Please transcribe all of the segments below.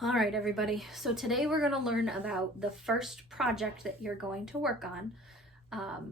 All right, everybody. So today we're going to learn about the first project that you're going to work on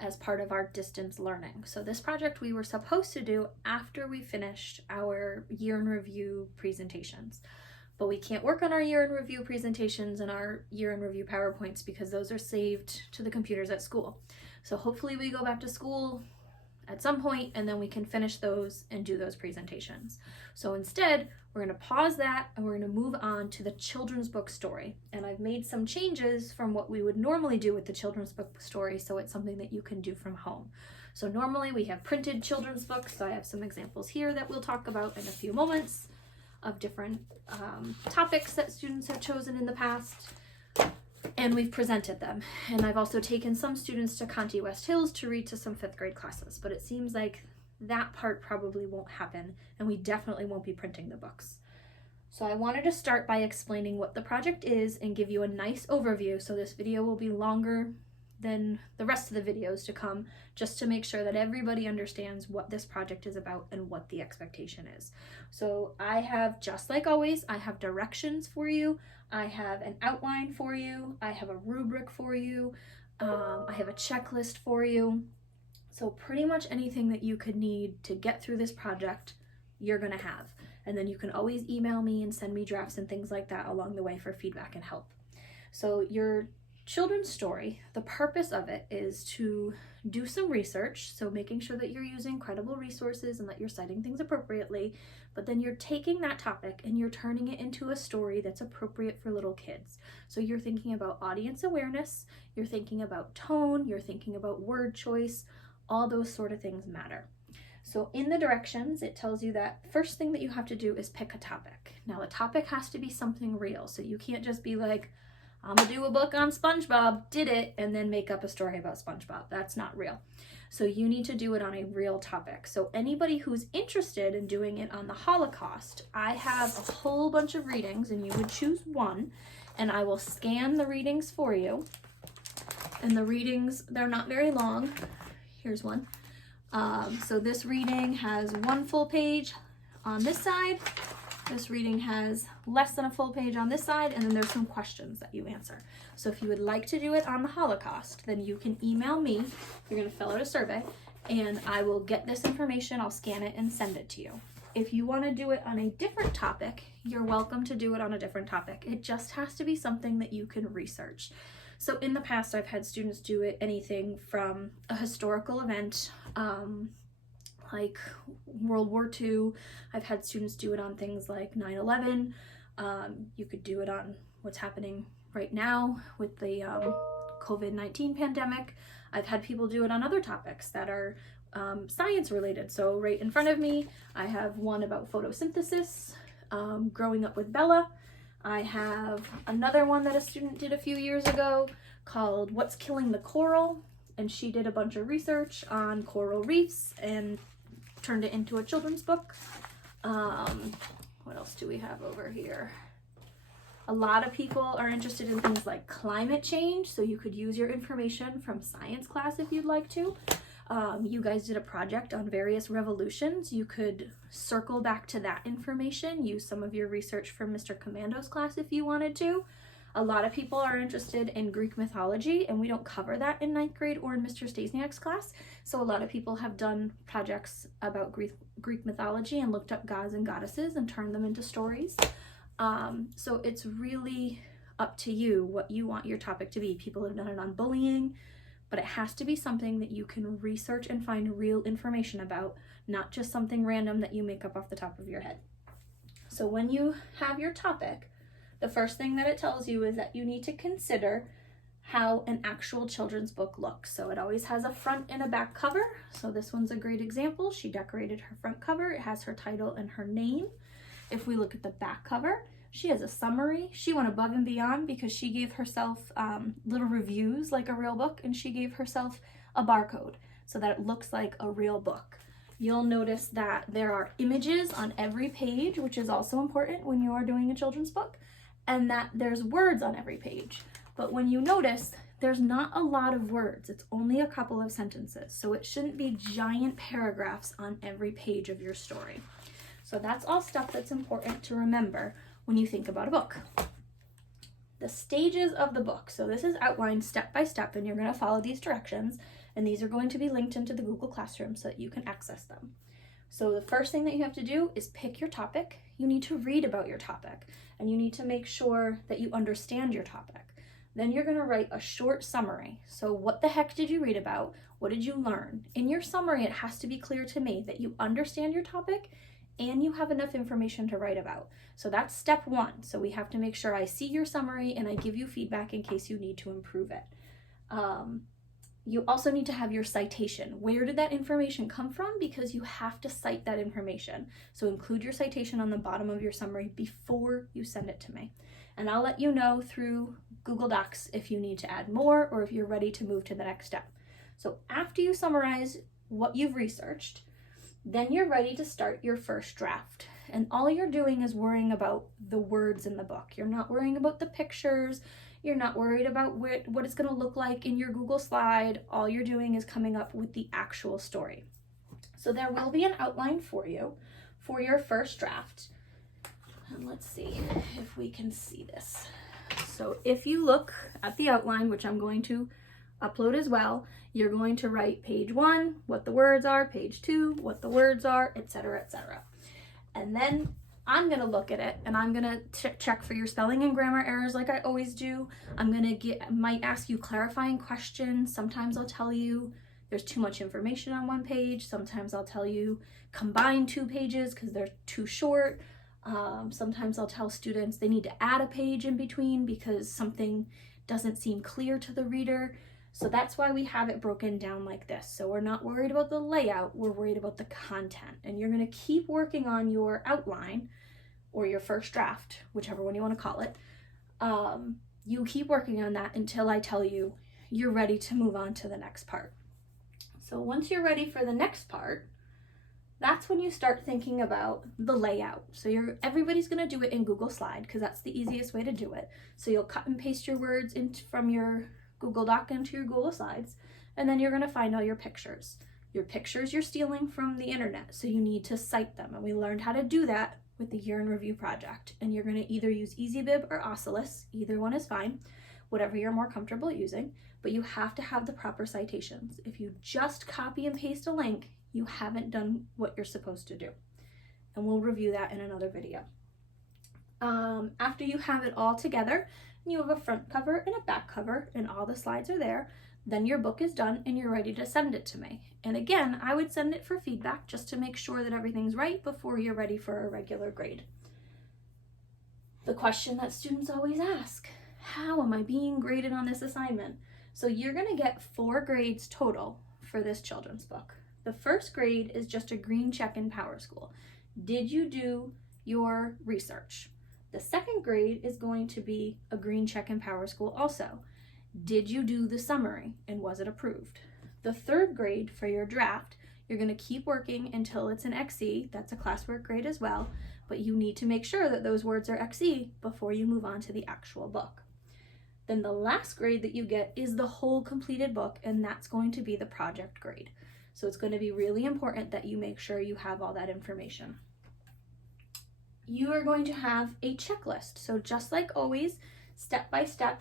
as part of our distance learning. So this project we were supposed to do after we finished our year in review presentations. But we can't work on our year in review presentations and our year in review PowerPoints because those are saved to the computers at school. So hopefully we go back to school at some point and then we can finish those and do those presentations. So instead, we're going to pause that and we're going to move on to the children's book story. And I've made some changes from what we would normally do with the children's book story, so it's something that you can do from home. So normally we have printed children's books, so I have some examples here that we'll talk about in a few moments of different topics that students have chosen in the past. And we've presented them. And I've also taken some students to Conte West Hills to read to some 5th grade classes, but it seems like that part probably won't happen, and we definitely won't be printing the books. So I wanted to start by explaining what the project is and give you a nice overview, so this video will be longer than the rest of the videos to come, just to make sure that everybody understands what this project is about and what the expectation is. So I have, just like always, I have directions for you, I have an outline for you, I have a rubric for you, I have a checklist for you. So pretty much anything that you could need to get through this project, you're gonna have. And then you can always email me and send me drafts and things like that along the way for feedback and help. So your children's story, the purpose of it is to do some research, so making sure that you're using credible resources and that you're citing things appropriately, but then you're taking that topic and you're turning it into a story that's appropriate for little kids. So you're thinking about audience awareness, you're thinking about tone, you're thinking about word choice, all those sort of things matter. So in the directions, it tells you that first thing that you have to do is pick a topic. Now the topic has to be something real, so you can't just be like, I'm gonna do a book on SpongeBob, did it, and then make up a story about SpongeBob. That's not real. So you need to do it on a real topic. So anybody who's interested in doing it on the Holocaust, I have a whole bunch of readings, and you would choose one, and I will scan the readings for you. And the readings, they're not very long. Here's one. So this reading has one full page on this side. This reading has less than a full page on this side, and then there's some questions that you answer. So if you would like to do it on the Holocaust, then you can email me. You're going to fill out a survey, and I will get this information, I'll scan it and send it to you. If you want to do it on a different topic, you're welcome to do it on a different topic. It just has to be something that you can research. So in the past, I've had students do it anything from a historical event, like World War II. I've had students do it on things like 9/11. You could do it on what's happening right now with the COVID-19 pandemic. I've had people do it on other topics that are science related. So right in front of me, I have one about photosynthesis, growing up with Bella. I have another one that a student did a few years ago called What's Killing the Coral? And she did a bunch of research on coral reefs and turned it into a children's book. What else do we have over here? A lot of people are interested in things like climate change, so you could use your information from science class if you'd like to. You guys did a project on various revolutions. You could circle back to that information, use some of your research from Mr. Commando's class if you wanted to. A lot of people are interested in Greek mythology, and we don't cover that in 9th grade or in Mr. Stasiak's class. So a lot of people have done projects about Greek mythology and looked up gods and goddesses and turned them into stories. So it's really up to you what you want your topic to be. People have done it on bullying, but it has to be something that you can research and find real information about, not just something random that you make up off the top of your head. So when you have your topic, the first thing that it tells you is that you need to consider how an actual children's book looks. So it always has a front and a back cover. So this one's a great example. She decorated her front cover. It has her title and her name. If we look at the back cover, she has a summary. She went above and beyond because she gave herself little reviews like a real book, and she gave herself a barcode so that it looks like a real book. You'll notice that there are images on every page, which is also important when you are doing a children's book, and that there's words on every page. But when you notice, there's not a lot of words. It's only a couple of sentences. So it shouldn't be giant paragraphs on every page of your story. So that's all stuff that's important to remember when you think about a book. the stages of the book. So this is outlined step by step, and you're going to follow these directions, and these are going to be linked into the Google Classroom so that you can access them. So the first thing that you have to do is pick your topic. You need to read about your topic, and you need to make sure that you understand your topic. Then you're going to write a short summary. So what the heck did you read about? What did you learn? In your summary, it has to be clear to me that you understand your topic and you have enough information to write about. So that's step one. So we have to make sure I see your summary and I give you feedback in case you need to improve it. You also need to have your citation. Where did that information come from? Because you have to cite that information. So include your citation on the bottom of your summary before you send it to me. And I'll let you know through Google Docs if you need to add more or if you're ready to move to the next step. So after you summarize what you've researched, then you're ready to start your first draft. And all you're doing is worrying about the words in the book. You're not worrying about the pictures. You're not worried about what it's going to look like in your Google slide. All you're doing is coming up with the actual story. So there will be an outline for you for your first draft. And let's see if we can see this. So if you look at the outline, which I'm going to upload as well, you're going to write page 1, what the words are, page 2, what the words are, etc., etc. And then I'm going to look at it and I'm going to check for your spelling and grammar errors like I always do. I'm going to might ask you clarifying questions. Sometimes I'll tell you there's too much information on one page. Sometimes I'll tell you combine 2 pages because they're too short. Sometimes I'll tell students they need to add a page in between because something doesn't seem clear to the reader. So that's why we have it broken down like this. So we're not worried about the layout, we're worried about the content. And you're going to keep working on your outline or your first draft, whichever one you want to call it. You keep working on that until I tell you you're ready to move on to the next part. So once you're ready for the next part, that's when you start thinking about the layout. So everybody's going to do it in Google Slide because that's the easiest way to do it. So you'll cut and paste your words from your Google Doc into your Google Slides, and then you're going to find all your pictures. Your pictures you're stealing from the internet, so you need to cite them. And we learned how to do that with the Year in Review project. And you're going to either use EasyBib or Oculus. Either one is fine, whatever you're more comfortable using, but you have to have the proper citations. If you just copy and paste a link, you haven't done what you're supposed to do. And we'll review that in another video. After you have it all together, and you have a front cover and a back cover, and all the slides are there, then your book is done and you're ready to send it to me. And again, I would send it for feedback just to make sure that everything's right before you're ready for a regular grade. The question that students always ask, how am I being graded on this assignment? So you're going to get 4 grades total for this children's book. The first grade is just a green check in PowerSchool. Did you do your research? The second grade is going to be a green check in PowerSchool also. Did you do the summary and was it approved? The third grade for your draft, you're going to keep working until it's an XE. That's a classwork grade as well, but you need to make sure that those words are XE before you move on to the actual book. Then the last grade that you get is the whole completed book, and that's going to be the project grade. So it's going to be really important that you make sure you have all that information. You are going to have a checklist. So just like always, step by step,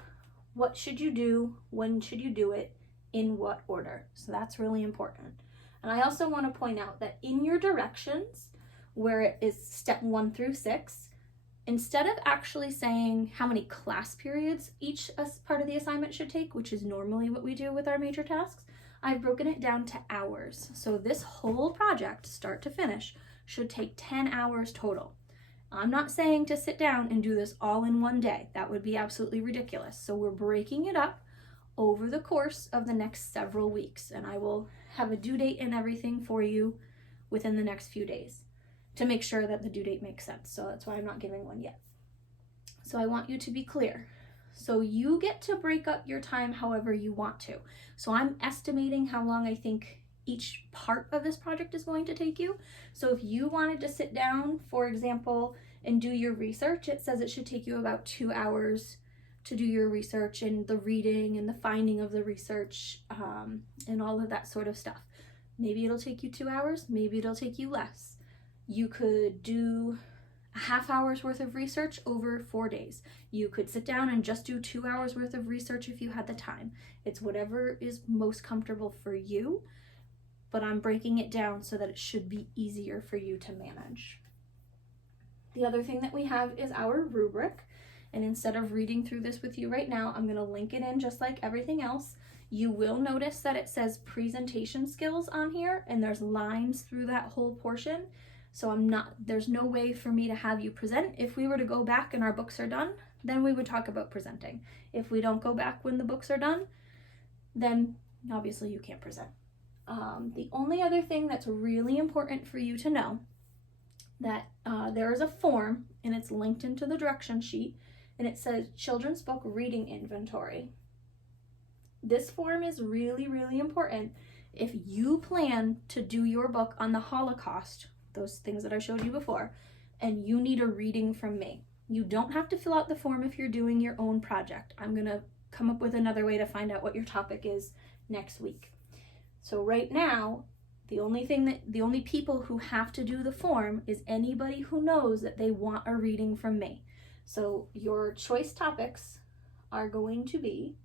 what should you do, when should you do it, in what order. So that's really important. And I also want to point out that in your directions, where it is step 1 through 6, instead of actually saying how many class periods each part of the assignment should take, which is normally what we do with our major tasks, I've broken it down to hours. So this whole project, start to finish, should take 10 hours total. I'm not saying to sit down and do this all in one day. That would be absolutely ridiculous. So we're breaking it up over the course of the next several weeks, and I will have a due date and everything for you within the next few days to make sure that the due date makes sense. So that's why I'm not giving one yet. So I want you to be clear. So you get to break up your time however you want to. So I'm estimating how long I think each part of this project is going to take you. So if you wanted to sit down, for example, and do your research, it says it should take you about 2 hours to do your research and the reading and the finding of the research and all of that sort of stuff. Maybe it'll take you 2 hours, maybe it'll take you less. You could do a half hour's worth of research over 4 days. You could sit down and just do 2 hours worth of research if you had the time. It's whatever is most comfortable for you, but I'm breaking it down so that it should be easier for you to manage. The other thing that we have is our rubric. And instead of reading through this with you right now, I'm going to link it in just like everything else. You will notice that it says presentation skills on here, and there's lines through that whole portion. So there's no way for me to have you present. If we were to go back and our books are done, then we would talk about presenting. If we don't go back when the books are done, then obviously you can't present. The only other thing that's really important for you to know, that there is a form, and it's linked into the direction sheet, and it says Children's Book Reading Inventory. This form is really, really important if you plan to do your book on the Holocaust, those things that I showed you before, and you need a reading from me. You don't have to fill out the form if you're doing your own project. I'm going to come up with another way to find out what your topic is next week. So right now, the only people who have to do the form is anybody who knows that they want a reading from me. So your choice topics are going to be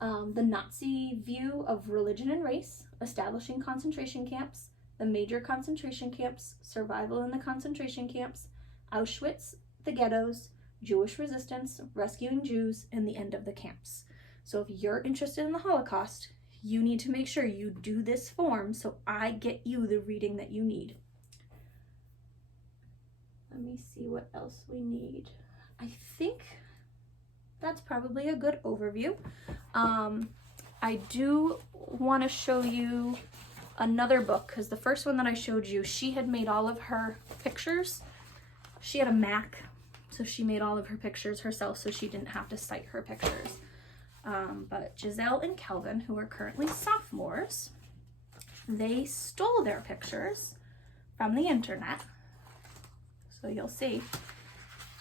the Nazi view of religion and race, establishing concentration camps, the major concentration camps, survival in the concentration camps, Auschwitz, the ghettos, Jewish resistance, rescuing Jews, and the end of the camps. So if you're interested in the Holocaust, you need to make sure you do this form so I get you the reading that you need. Let me see what else we need. I think that's probably a good overview. I do want to show you another book, because the first one that I showed you, she had made all of her pictures. She had a Mac, so she made all of her pictures herself, so she didn't have to cite her pictures. But Giselle and Kelvin, who are currently sophomores, they stole their pictures from the internet. So you'll see.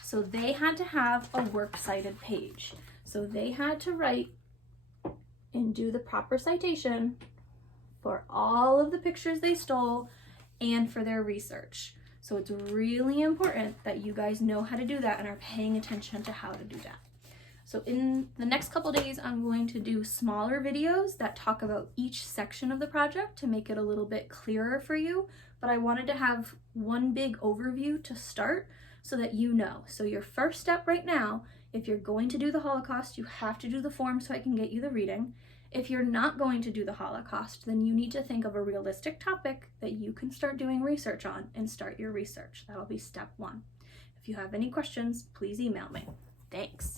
So they had to have a works cited page. So they had to write and do the proper citation for all of the pictures they stole and for their research. So it's really important that you guys know how to do that and are paying attention to how to do that. So in the next couple days, I'm going to do smaller videos that talk about each section of the project to make it a little bit clearer for you. But I wanted to have one big overview to start so that you know. So your first step right now, if you're going to do the Holocaust, you have to do the form so I can get you the reading. If you're not going to do the Holocaust, then you need to think of a realistic topic that you can start doing research on and start your research. That'll be step one. If you have any questions, please email me. Thanks.